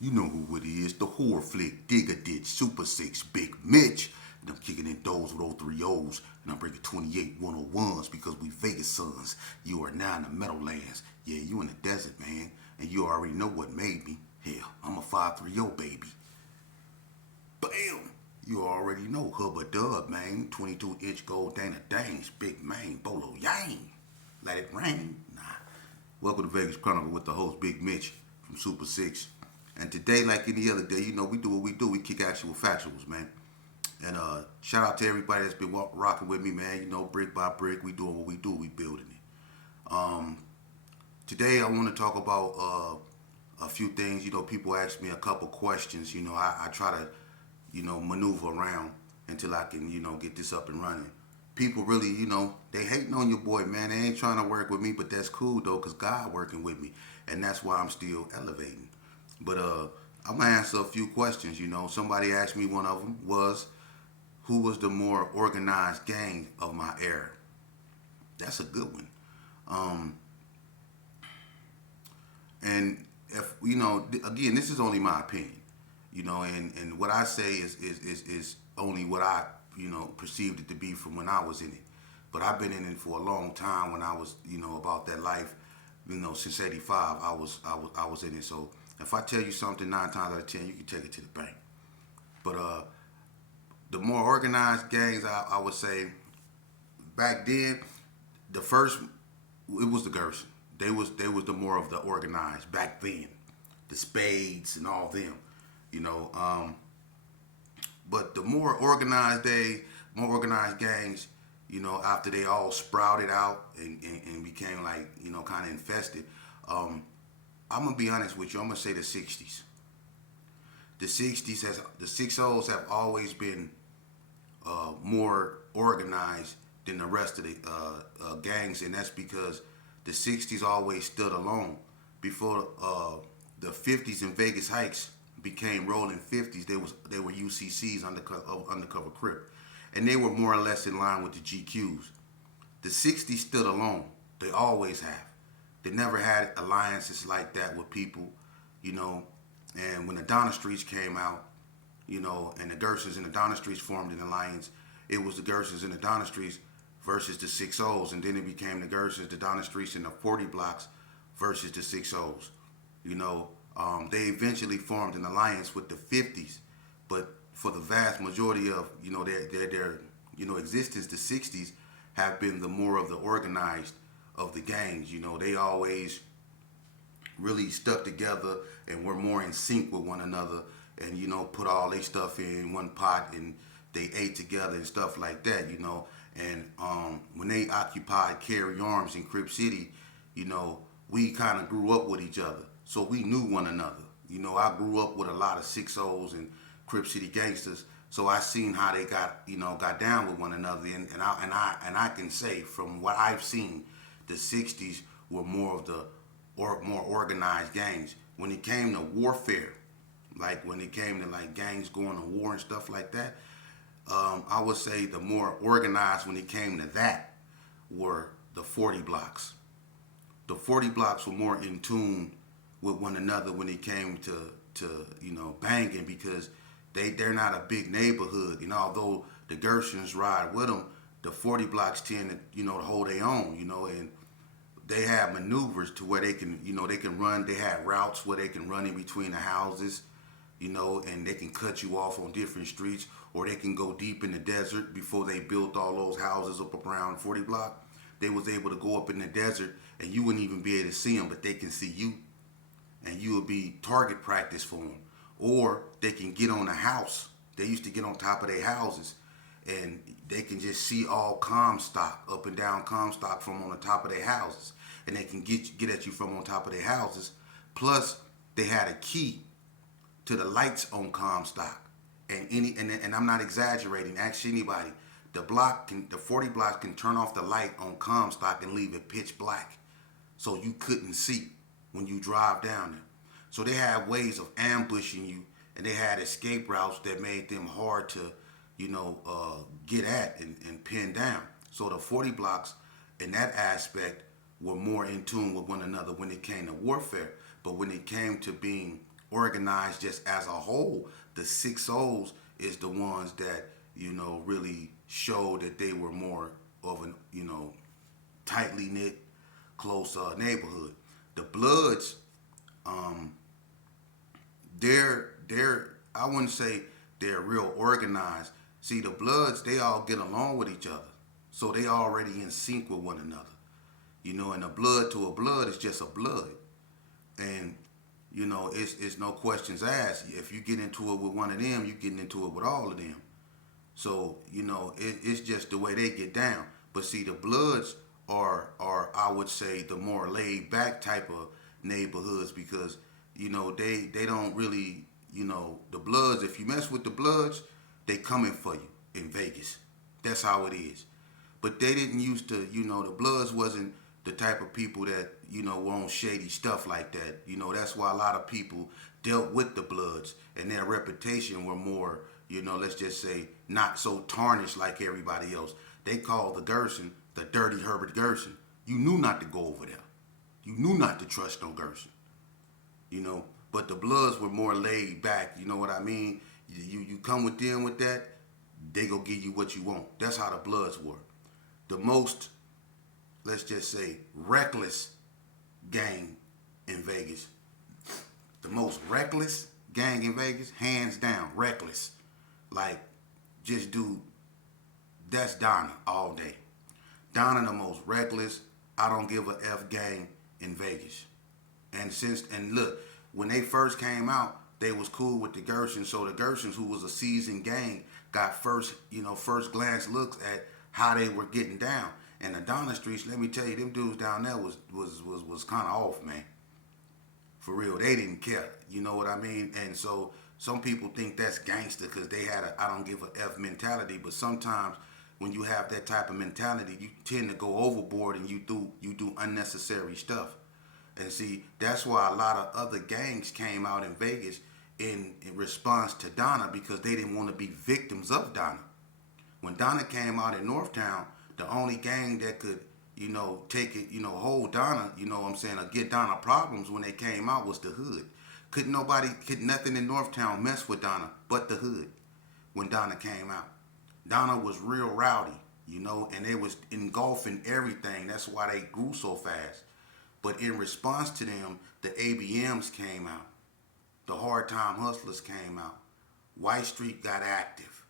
You know who it is, the horror flick, Digga Ditch, Super 6, Big Mitch. And I'm kicking in doors with 03 O's, and I'm bringing 28 101s because we Vegas sons. You are now in the Meadowlands. Yeah, you in the desert, man. And you already know what made me. Hell, I'm a 530 baby. Bam! You already know Hubba Dub, man. 22-inch gold Dana Danes, Big Man, Bolo Yang. Let it rain? Nah. Welcome to Vegas Chronicle with the host, Big Mitch from Super 6. And today, like any other day, you know, we do what we do. We kick actual factuals, man. And shout out to everybody that's been rocking with me, man. You know, brick by brick, we doing what we do. We building it. Today, I want to talk about a few things. You know, people ask me a couple questions. You know, I try to, you know, maneuver around until I can, you know, get this up and running. People really, you know, they hating on your boy, man. They ain't trying to work with me, but that's cool though, cause God working with me, and that's why I'm still elevating. But I'm gonna answer a few questions. You know, somebody asked me, one of them was, who was the more organized gang of my era? That's a good one. Um, and if you know, again, this is only my opinion. You know, and what I say is only what I, you know, perceived it to be from when I was in it. But I've been in it for a long time. When I was, you know, about that life, you know, since '85, I was in it. So if I tell you something 9 times out of 10, you can take it to the bank. But the more organized gangs, I would say back then, the first it was the Gerson. They was the more of the organized back then, the Spades and all them, you know. But the more organized gangs, you know, after they all sprouted out and became like, you know, kind of infested. Um, I'm gonna be honest with you. I'm gonna say the '60s. The 60s have always been more organized than the rest of the gangs, and that's because the '60s always stood alone. Before the '50s and Vegas Heights became Rolling '50s, they were UCCs, undercover Crip, and they were more or less in line with the GQs. The '60s stood alone. They always have. They never had alliances like that with people, you know. And when the Donna Streets came out, you know, and the Gersons and the Donna Streets formed an alliance, it was the Gersons and the Donna Streets versus the 6 O's, and then it became the Gersons, the Donna Streets, and the 40 blocks versus the 6 O's. You know, they eventually formed an alliance with the 50s, but for the vast majority of, you know, their you know, existence, the 60s have been the more of the organized of the gangs. You know, they always really stuck together and were more in sync with one another, and, you know, put all their stuff in one pot and they ate together and stuff like that, you know. And when they occupied Carry Arms in Crip City, you know, we kind of grew up with each other, so we knew one another. You know, I grew up with a lot of 6 O's and Crip City gangsters, so I seen how they got, you know, got down with one another, and I can say from what I've seen, the '60s were more of the more organized gangs. When it came to warfare, like when it came to like gangs going to war and stuff like that, I would say the more organized when it came to that were the 40 blocks. The 40 blocks were more in tune with one another when it came to you know, banging, because they're not a big neighborhood. You know, although the Gersons ride with them, the 40 blocks tend to, you know, to hold their own. You know, and they have maneuvers to where they can, you know, they can run. They have routes where they can run in between the houses, you know, and they can cut you off on different streets, or they can go deep in the desert. Before they built all those houses up around 40 block, they was able to go up in the desert and you wouldn't even be able to see them, but they can see you, and you would be target practice for them. Or they can get on a house. They used to get on top of their houses, and they can just see all Comstock, up and down Comstock from on the top of their houses, and they can get at you from on top of their houses. Plus, they had a key to the lights on Comstock, and I'm not exaggerating. Ask anybody. The 40 blocks can turn off the light on Comstock and leave it pitch black, so you couldn't see when you drive down there. So they had ways of ambushing you, and they had escape routes that made them hard to, you know, get at and pin down. So the 40 blocks, in that aspect, were more in tune with one another when it came to warfare. But when it came to being organized just as a whole. The six O's is the ones that, really showed that they were more of an, tightly knit, close neighborhood. The Bloods, they're I wouldn't say they're real organized. See, the Bloods, they all get along with each other, so they already in sync with one another. And a blood to a blood is just a blood, and it's no questions asked. If you get into it with one of them, you getting into it with all of them. So it's just the way they get down. But see, the Bloods are I would say the more laid back type of neighborhoods because they don't really the Bloods. If you mess with the Bloods, they coming for you in Vegas. That's how it is. But they didn't used to the Bloods wasn't the type of people that were on shady stuff like that. That's why a lot of people dealt with the Bloods and their reputation were more let's just say not so tarnished like everybody else. They called the Gerson the Dirty Herbert Gerson. You knew not to go over there. You knew not to trust no Gerson. But the Bloods were more laid back. You know what I mean? You come with them with that, they go give you what you want. That's how the Bloods were. The most, let's just say, reckless gang in Vegas. The most reckless gang in Vegas, hands down, reckless. Like, just dude, that's Donna all day. Donna the most reckless, I don't give a F gang in Vegas. And look, when they first came out, they was cool with the Gersons. So the Gersons, who was a seasoned gang, got first glance looks at how they were getting down. And the Donna Streets, let me tell you, them dudes down there was kind of off, man. For real, they didn't care. You know what I mean? And so some people think that's gangster because they had a I don't give a F mentality. But sometimes when you have that type of mentality, you tend to go overboard and you do unnecessary stuff. And see, that's why a lot of other gangs came out in Vegas in response to Donna because they didn't want to be victims of Donna. When Donna came out in Northtown, the only gang that could, take it, hold Donna, what I'm saying, or get Donna problems when they came out was the Hood. Could nothing in Northtown mess with Donna but the Hood when Donna came out. Donna was real rowdy, and they was engulfing everything. That's why they grew so fast. But in response to them, the ABMs came out. The Hard Time Hustlers came out. White Street got active.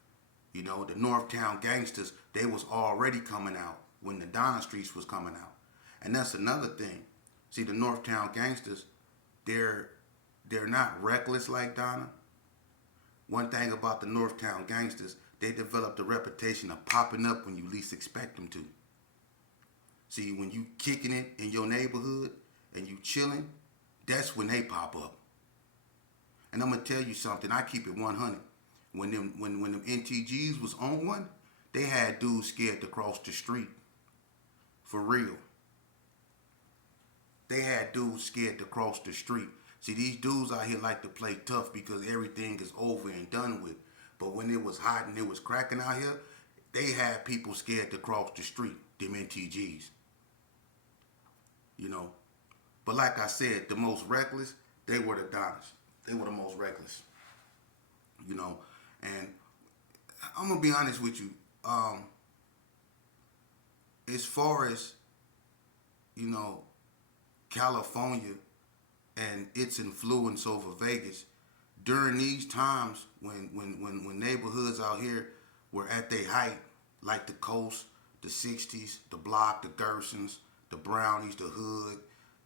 The Northtown gangsters, they was already coming out when the Donna Streets was coming out. And that's another thing. See, the Northtown gangsters, they're not reckless like Donna. One thing about the Northtown gangsters, they developed a reputation of popping up when you least expect them to. See, when you kicking it in your neighborhood and you chilling, that's when they pop up. And I'm gonna tell you something. I keep it 100. When them NTGs was on one, they had dudes scared to cross the street. For real. They had dudes scared to cross the street. See, these dudes out here like to play tough because everything is over and done with. But when it was hot and it was cracking out here, they had people scared to cross the street, them NTGs. But like I said, the most reckless, they were the Donnas. They were the most reckless. And I'm gonna be honest with you. As far as California and its influence over Vegas during these times when neighborhoods out here were at their height, like the Coast, the 60s, the Block, the Gersons, the Brownies, the Hood,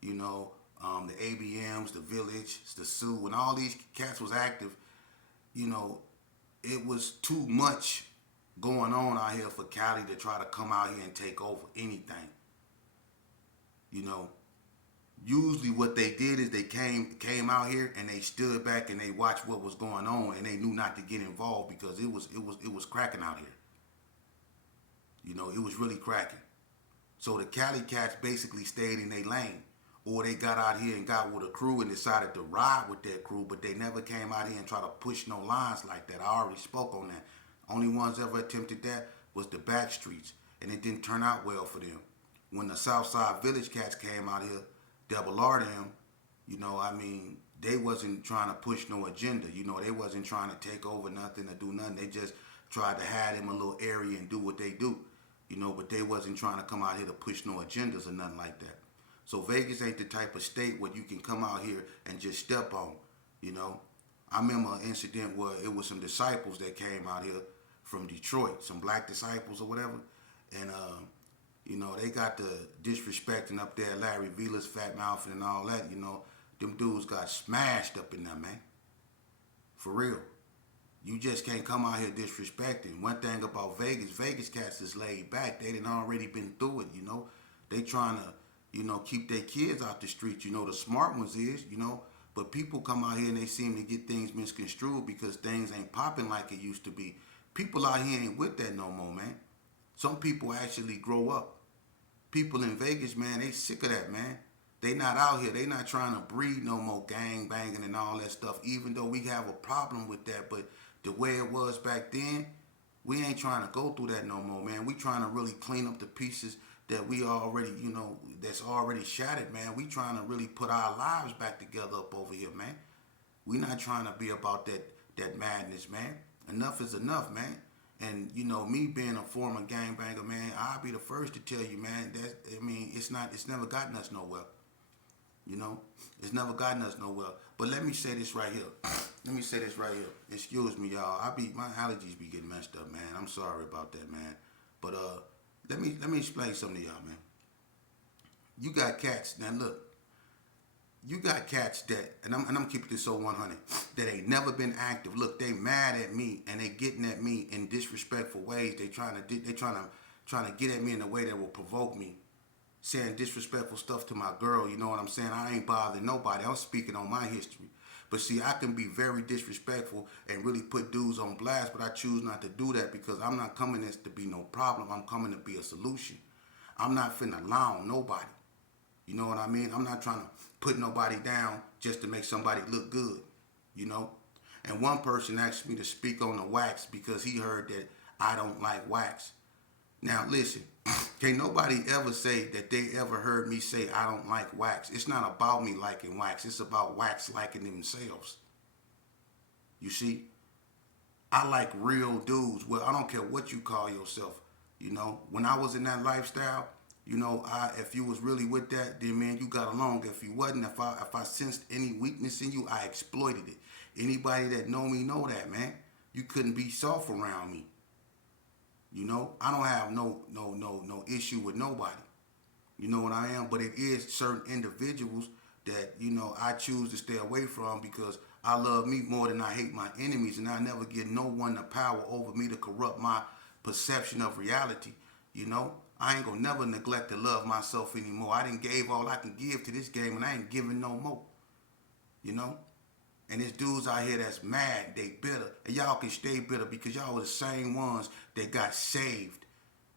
the ABMs, the Village, the Sioux, when all these cats was active, it was too much going on out here for Cali to try to come out here and take over anything. Usually what they did is they came out here and they stood back and they watched what was going on and they knew not to get involved because it was cracking out here. It was really cracking. So the Cali cats basically stayed in their lane. Or they got out here and got with a crew and decided to ride with that crew, but they never came out here and tried to push no lines like that. I already spoke on that. Only ones ever attempted that was the back streets, and it didn't turn out well for them. When the Southside Village cats came out here, Double R them, they wasn't trying to push no agenda. You know, they wasn't trying to take over nothing or do nothing. They just tried to hide in a little area and do what they do. You know, but they wasn't trying to come out here to push no agendas or nothing like that. So Vegas ain't the type of state where you can come out here and just step on. You know, I remember an incident where it was some disciples that came out here from Detroit, some black disciples or whatever, and you know, they got the disrespecting up there, Larry Vilas, Fat Mouth, and all that. You know, them dudes got smashed up in there, man. For real. You just can't come out here disrespecting. One thing about Vegas cats is laid back. They done already been through it, you know. They trying to, you know, keep their kids out the streets. You know, the smart ones is, you know. But people come out here and they seem to get things misconstrued because things ain't popping like it used to be. People out here ain't with that no more, man. Some people actually grow up. People in Vegas, man, they sick of that, man. They not out here. They not trying to breed no more gang banging and all that stuff, even though we have a problem with that. But the way it was back then, we ain't trying to go through that no more, man. We trying to really clean up the pieces that we already, you know, that's already shattered, man. We trying to really put our lives back together up over here, man. We not trying to be about that madness, man. Enough is enough, man. And, you know, me being a former gangbanger, man, I'll be the first to tell you, man, that, I mean, it's never gotten us nowhere. You know, it's never gotten us nowhere. But let me say this right here. Let me say this right here. Excuse me, y'all. My allergies be getting messed up, man. I'm sorry about that, man. But let me explain something to y'all, man. You got cats, now look. You got cats that, and I'm keeping this so 100, that ain't never been active. Look, they mad at me and they getting at me in disrespectful ways. They trying to get at me in a way that will provoke me, saying disrespectful stuff to my girl. You know what I'm saying? I ain't bothering nobody. I'm speaking on my history. But see, I can be very disrespectful and really put dudes on blast, but I choose not to do that because I'm not coming this to be no problem. I'm coming to be a solution. I'm not finna lie on nobody. You know what I mean? I'm not trying to put nobody down just to make somebody look good, you know? And one person asked me to speak on the wax because he heard that I don't like wax. Now, listen, can't nobody ever say that they ever heard me say I don't like wax. It's not about me liking wax. It's about wax liking themselves. You see? I like real dudes. Well, I don't care what you call yourself. You know, when I was in that lifestyle, you know, if you was really with that, then man, you got along. If you wasn't, if I sensed any weakness in you, I exploited it. Anybody that know me know that, man. You couldn't be soft around me. You know, I don't have no issue with nobody. You know what I am? But it is certain individuals that, you know, I choose to stay away from because I love me more than I hate my enemies, and I never give no one the power over me to corrupt my perception of reality. You know, I ain't gonna never neglect to love myself anymore. I done gave all I can give to this game, and I ain't giving no more. You know? And there's dudes out here that's mad, they bitter. And y'all can stay bitter because y'all are the same ones that got saved.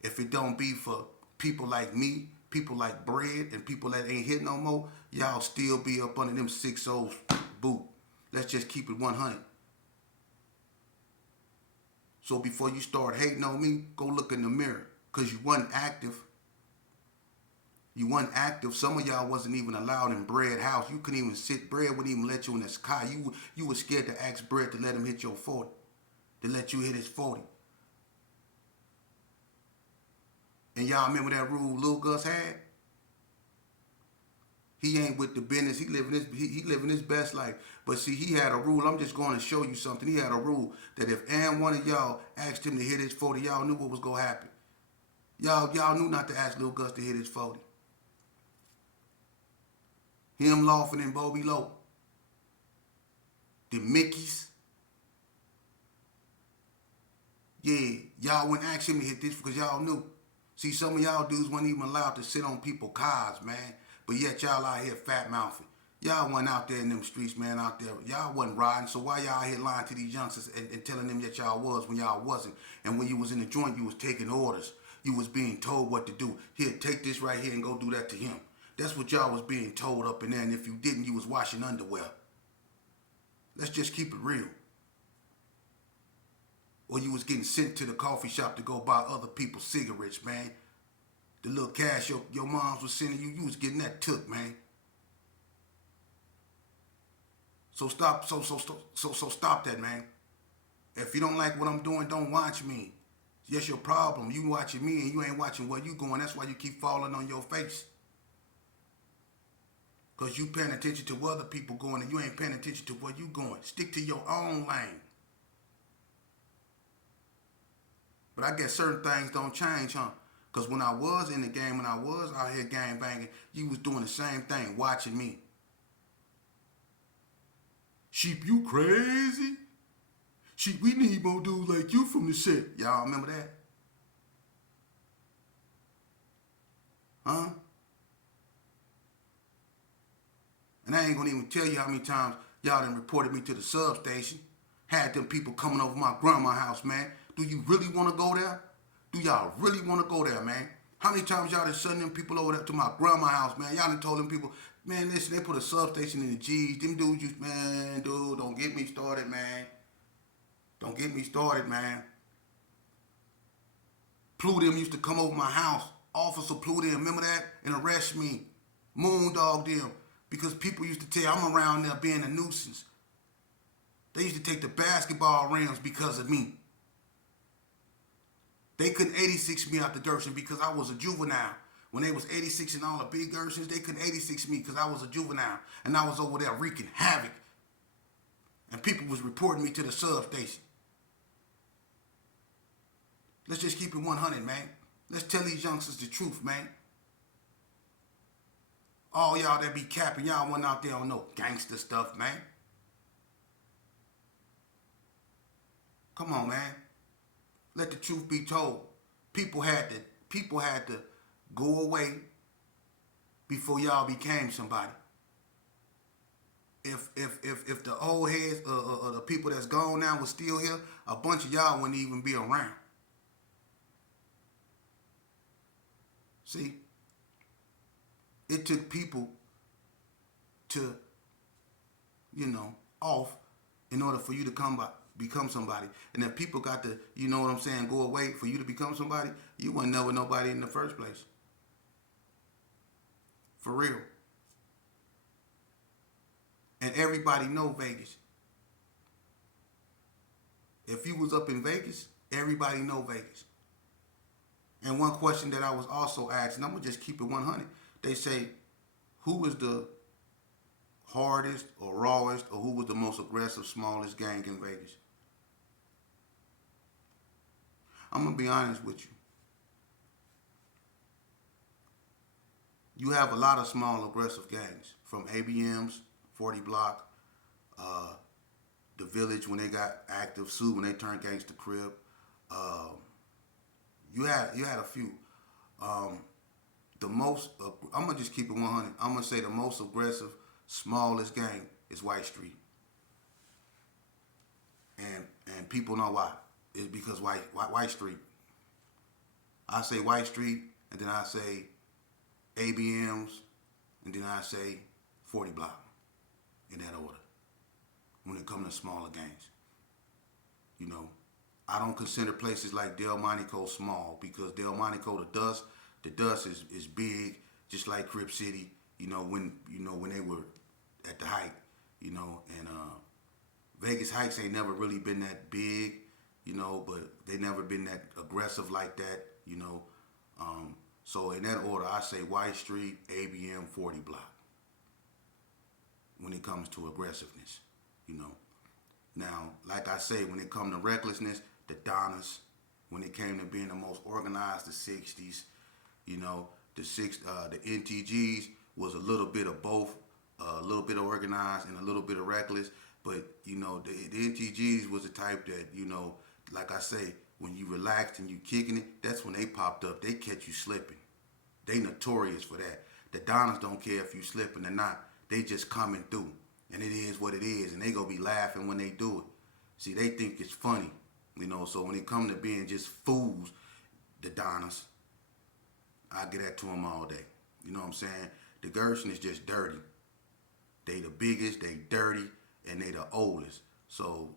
If it don't be for people like me, people like Bread, and people that ain't here no more, y'all still be up under them 6-0 boot. Let's just keep it 100. So before you start hating on me, go look in the mirror. Because you wasn't active. You wasn't active. Some of y'all wasn't even allowed in Bread house. You couldn't even sit. Bread wouldn't even let you in his car. You were scared to ask Bread to let him hit your 40. To let you hit his 40. And y'all remember that rule Lil Gus had? He ain't with the business. He living his best life. But see, he had a rule. I'm just going to show you something. He had a rule that if and one of y'all asked him to hit his 40, y'all knew what was going to happen. Y'all knew not to ask Lil Gus to hit his 40. Him, Lawford, and Bobby Lowe. The Mickeys. Yeah, y'all wouldn't ask him to hit this because y'all knew. See, some of y'all dudes weren't even allowed to sit on people's cars, man. But yet y'all out here fat mouthing. Y'all wasn't out there in them streets, man, out there. Y'all wasn't riding, so why y'all here lying to these youngsters and telling them that y'all was when y'all wasn't? And when you was in the joint, you was taking orders. You was being told what to do. Here, take this right here and go do that to him. That's what y'all was being told up in there, and if you didn't, you was washing underwear. Let's just keep it real. Or you was getting sent to the coffee shop to go buy other people's cigarettes, man. The little cash your moms was sending you, you was getting that took, man. So stop that, man. If you don't like what I'm doing, don't watch me. Yes, your problem. You watching me and you ain't watching where you going. That's why you keep falling on your face. Because you paying attention to where other people going and you ain't paying attention to where you going. Stick to your own lane. But I guess certain things don't change, huh? Because when I was in the game, when I was out here gang banging, you was doing the same thing, watching me. Sheep, you crazy? Sheep, we need more dudes like you from the set. Y'all remember that? Huh? And I ain't gonna even tell you how many times y'all done reported me to the substation. Had them people coming over my grandma's house, man. Do you really want to go there? Do y'all really want to go there, man? How many times y'all done sent them people over there to my grandma's house, man? Y'all done told them people, man, listen, they put a substation in the G's. Them dudes, man, dude, don't get me started, man. Don't get me started, man. Pluto used to come over my house. Officer Pluto, remember that? And arrest me. Moondog them. Because people used to tell I'm around there being a nuisance. They used to take the basketball rims because of me. They couldn't 86 me out the Gershon because I was a juvenile. When they was 86 and all the big Gershons, they couldn't 86 me because I was a juvenile. And I was over there wreaking havoc. And people was reporting me to the substation. Let's just keep it 100, man. Let's tell these youngsters the truth, man. All y'all that be capping, y'all went out there on no gangster stuff, man. Come on, man. Let the truth be told. People had to go away before y'all became somebody. If the old heads or the people that's gone now was still here, a bunch of y'all wouldn't even be around. See? It took people to, off in order for you to become somebody. And if people got to, you know what I'm saying, go away for you to become somebody, you wouldn't know nobody in the first place. For real. And everybody know Vegas. If you was up in Vegas, everybody know Vegas. And one question that I was also asked, and I'm going to just keep it 100. They say, who was the hardest or rawest or who was the most aggressive, smallest gang in Vegas? I'm going to be honest with you. You have a lot of small aggressive gangs from ABMs, 40 Block, the Village when they got active, Sue when they turned Gangsta Crib. You had a few. I'm gonna just keep it 100. I'm gonna say the most aggressive, smallest gang is White Street, and people know why. It's because White Street. I say White Street, and then I say ABMs, and then I say 40 Block, in that order. When it comes to smaller gangs, I don't consider places like Delmonico small because Delmonico, the dust is big, just like Crip City. When they were at the height, and Vegas Heights ain't never really been that big, but they never been that aggressive like that, So in that order, I say White Street, ABM, 40 Block. When it comes to aggressiveness, Now, like I say, when it comes to recklessness, the Donnas. When it came to being the most organized, the 60s. The NTGs was a little bit of both, a little bit of organized and a little bit of reckless. But the NTGs was the type that like I say, when you relaxed and you kicking it, that's when they popped up. They catch you slipping. They notorious for that. The Donnas don't care if you slipping or not. They just coming through, and it is what it is, and they gonna be laughing when they do it. See, they think it's funny, So when it come to being just fools, the Donnas, I get that to them all day. You know what I'm saying? The Gershon is just dirty. They the biggest, they dirty, and they the oldest. So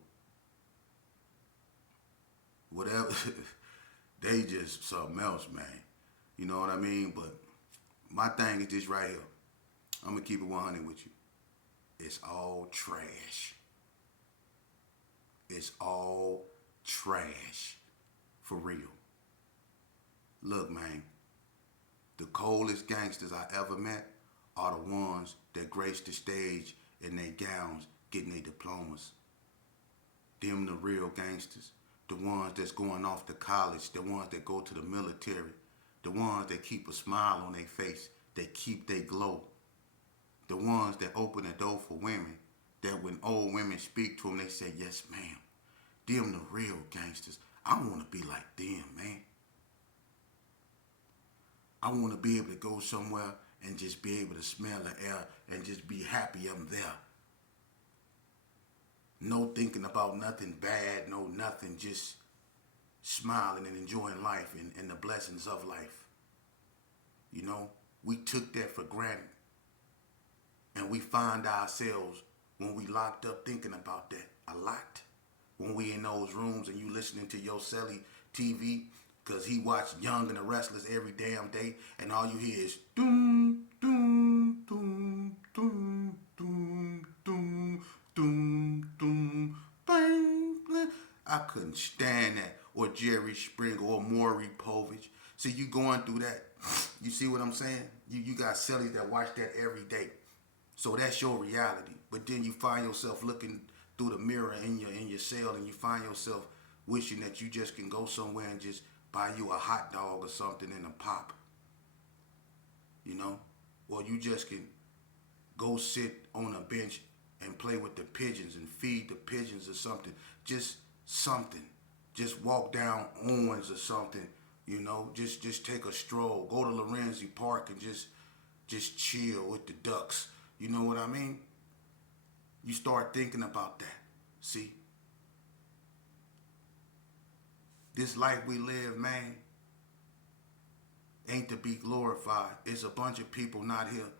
whatever, they just something else, man. You know what I mean? But my thing is this right here. I'm gonna keep it 100 with you. It's all trash. It's all trash. For real. Look, man, the coldest gangsters I ever met are the ones that grace the stage in their gowns getting their diplomas. Them the real gangsters. The ones that's going off to college, the ones that go to the military, the ones that keep a smile on their face, that keep their glow. The ones that open the door for women, that when old women speak to them, they say, yes, ma'am. Them the real gangsters. I want to be like them, man. I want to be able to go somewhere and just be able to smell the air and just be happy I'm there. No thinking about nothing bad, no nothing, just smiling and enjoying life and the blessings of life. You know, we took that for granted. And we find ourselves when we locked up thinking about that a lot. When we in those rooms and you listening to your celly TV, because he watched Young and the Restless every damn day, and all you hear is doom, doom, doom, doom, doom, doom, doom, doom, bang, bang. I couldn't stand that. Or Jerry Springer or Maury Povich. See, you going through that. You see what I'm saying? You got cellies that watch that every day. So that's your reality. But then you find yourself looking through the mirror in your cell, and you find yourself wishing that you just can go somewhere and just buy you a hot dog or something and a pop. You know? Or you just can go sit on a bench and play with the pigeons and feed the pigeons or something. Just something. Just walk down Owens or something. You know? Just take a stroll. Go to Lorenzi Park and just chill with the ducks. You know what I mean? You start thinking about that. See? This life we live, man, ain't to be glorified. It's a bunch of people not here.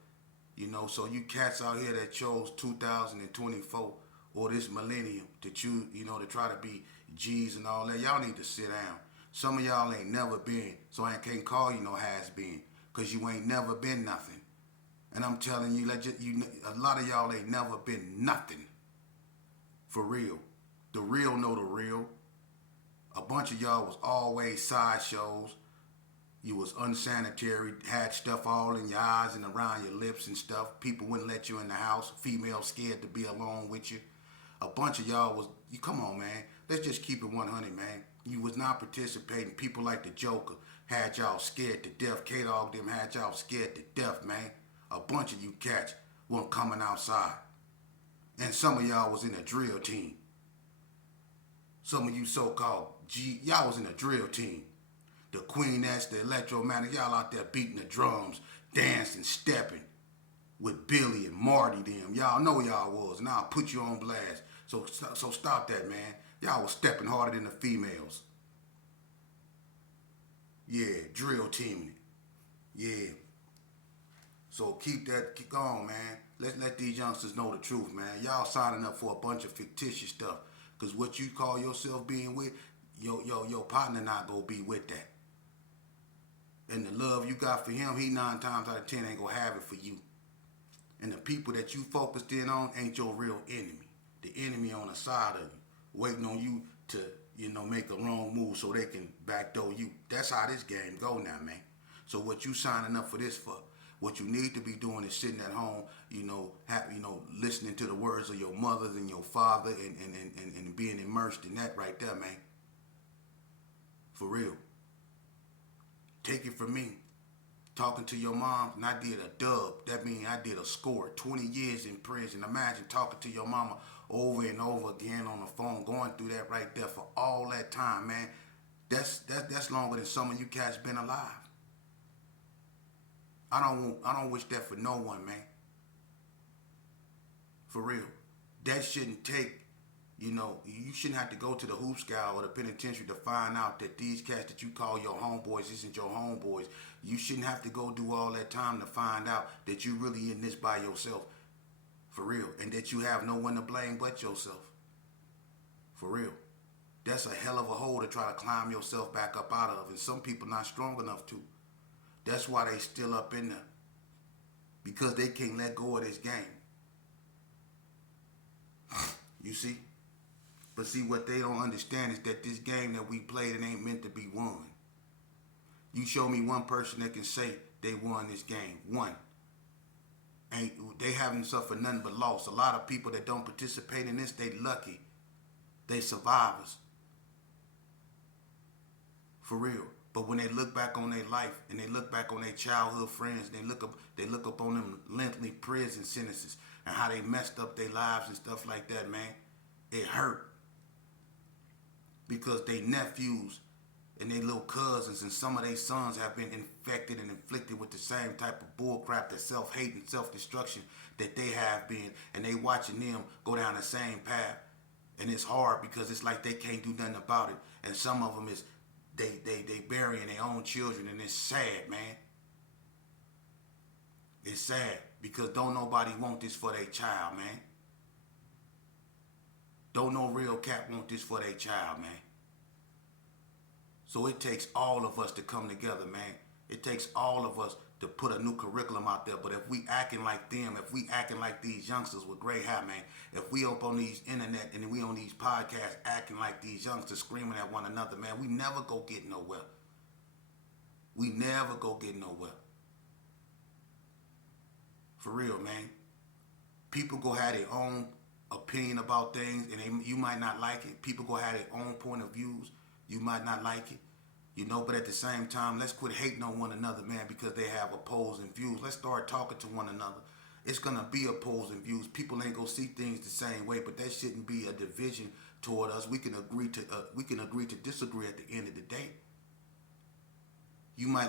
You know, so you cats out here that chose 2024 or this millennium to choose, you know, to try to be G's and all that, y'all need to sit down. Some of y'all ain't never been, so I can't call you no has been, because you ain't never been nothing. And I'm telling you, a lot of y'all ain't never been nothing. For real. The real know the real. A bunch of y'all was always sideshows. You was unsanitary, had stuff all in your eyes and around your lips and stuff. People wouldn't let you in the house. Females scared to be alone with you. A bunch of y'all was, come on, man. Let's just keep it 100, man. You was not participating. People like the Joker had y'all scared to death. K-Dog them had y'all scared to death, man. A bunch of you cats weren't coming outside. And some of y'all was in a drill team. Some of you so-called y'all was in a drill team. The Queenettes, the Electromagnetic, y'all out there beating the drums, dancing, stepping with Billy and Marty them. Y'all know y'all was, and I'll put you on blast. So stop that, man. Y'all was stepping harder than the females. Yeah, drill teaming it. Yeah. So keep going, man. Let's let these youngsters know the truth, man. Y'all signing up for a bunch of fictitious stuff. Because what you call yourself being with, your partner not going to be with that. And the love you got for him, he 9 times out of 10 ain't going to have it for you. And the people that you focused in on ain't your real enemy. The enemy on the side of you, waiting on you to, make a wrong move so they can backdoor you. That's how this game go now, man. So what you signing up for this for? What you need to be doing is sitting at home, listening to the words of your mothers and your father and being immersed in that right there, man. For real. Take it from me. Talking to your mom, and I did a dub. That means I did a score. 20 years in prison. Imagine talking to your mama over and over again on the phone, going through that right there for all that time, man. That's longer than some of you cats been alive. I don't wish that for no one, man. For real. That shouldn't take, you shouldn't have to go to the hoop scout or the penitentiary to find out that these cats that you call your homeboys isn't your homeboys. You shouldn't have to go do all that time to find out that you really in this by yourself. For real. And that you have no one to blame but yourself. For real. That's a hell of a hole to try to climb yourself back up out of. And some people not strong enough to. That's why they still up in there. Because they can't let go of this game. You see? But see, what they don't understand is that this game that we played, it ain't meant to be won. You show me one person that can say they won this game. One. Ain't they haven't suffered nothing but loss. A lot of people that don't participate in this, they lucky. They survivors. For real. But when they look back on their life and they look back on their childhood friends, they look up on them lengthy prison sentences and how they messed up their lives and stuff like that, man. It hurt. Because they nephews and their little cousins and some of their sons have been infected and inflicted with the same type of bullcrap, that self-hate and self-destruction that they have been, and they watching them go down the same path. And it's hard because it's like they can't do nothing about it. And some of them is they burying their own children, and it's sad, man. It's sad because don't nobody want this for their child, man. Don't no real cat want this for their child, man. So it takes all of us to come together, man. It takes all of us to put a new curriculum out there. But if we acting like them, if we acting like these youngsters with gray hair, man, if we up on these internet and we on these podcasts acting like these youngsters screaming at one another, man, we never go get nowhere. We never go get nowhere. For real, man. People go have their own opinion about things, and you might not like it. People go have their own point of views. You might not like it. You know, but at the same time, let's quit hating on one another, man, because they have opposing views. Let's start talking to one another. It's going to be opposing views. People ain't going to see things the same way, but that shouldn't be a division toward us. We can agree to disagree at the end of the day. You might